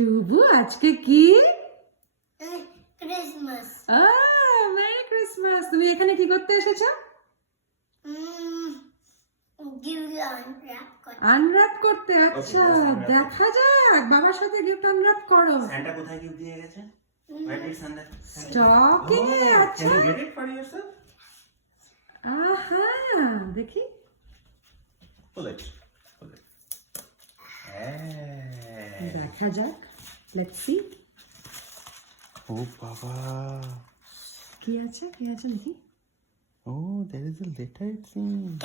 টুবু আজকে কি? Christmas. Merry Christmas. তুমি এখানে কি করতে এসেছো? আনর্যাপ করতে। আচ্ছা, দেখা যাক বাবার সাথে গিফট আনর্যাপ করো। সান্টা কোথায় গিফট দিয়ে গেছে? Where did Santa? স্টকিং এ। আচ্ছা, Can you get it for yourself? আহা, দেখি। Pull it. Pull it. Hey. দেখা যাক। Let's see Oh, Baba. কি আছে দেখি। Oh, there is a letter it seems.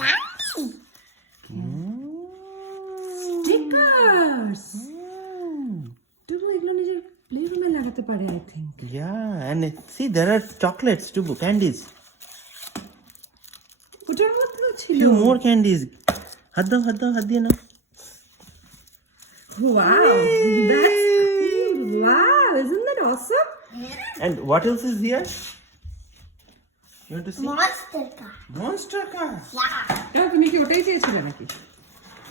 Stickers. টুবু এগুলো নিজের প্লে রুমে লাগাতে পারে I think. Yeah, and see, there are chocolates too, candies. ওটার মধ্যেও ছিল। Few more candies. হাত দিয়ে না। Wow, that's cool. Wow, isn't that awesome? And what else is here? You want to see? Monster car. Monster car. তাও তুমি কি ওটাই চেয়েছিলে নাকি?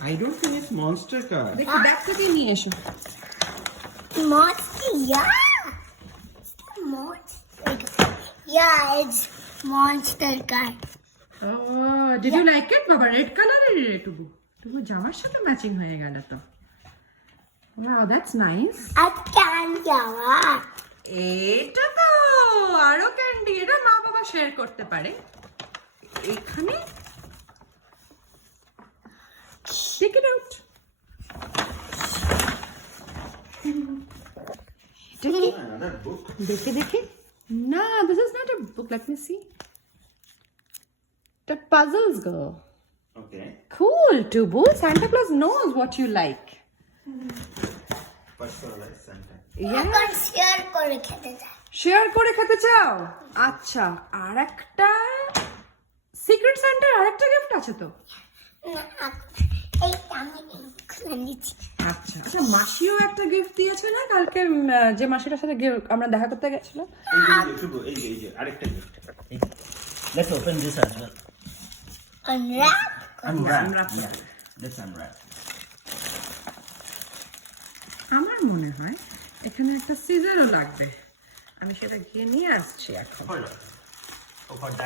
I don't think it's monster car. দেখি ব্যাগ থেকে নিয়ে এসো। Monster, yeah. Monster. Yeah, it's monster car. Oh, did you like it? বাবা রেড কালারের রে টুবু। টুবু জামার সাথে ম্যাচিং হয়ে গেল তো। Wow, that's nice. I can't get এটা তো আরো ক্যান্ডি। এটা মা বাবা শেয়ার করতে পারে। এখানে take it out. Another book. দেখে না, this is not a book. Let me see. The puzzles girl. Okay. Cool, Tubu. Santa Claus knows what you like. Personalized Santa. Yeah. এখন শেয়ার করে খেতে চাই। শেয়ার করে খেতে চাও? আচ্ছা, আর একটা সিক্রেট সান্টার আরেকটা গিফট আছে তো। এই আমি খুলে নিচ্ছি। আচ্ছা, মাসিও একটা গিফট দিয়েছে না কালকে, যে মাসিটার সাথে আমরা দেখা করতে গেছিলাম। এই যে আরেকটা gift. Let's open this as well. Unwrap. Unwrap. Yeah. Let's unwrap. আমার মনে হয় এখানে একটা সিজারও লাগবে। আমি সেটা গিয়ে নিয়ে আসছি এখন। Hold on. Oh, for that.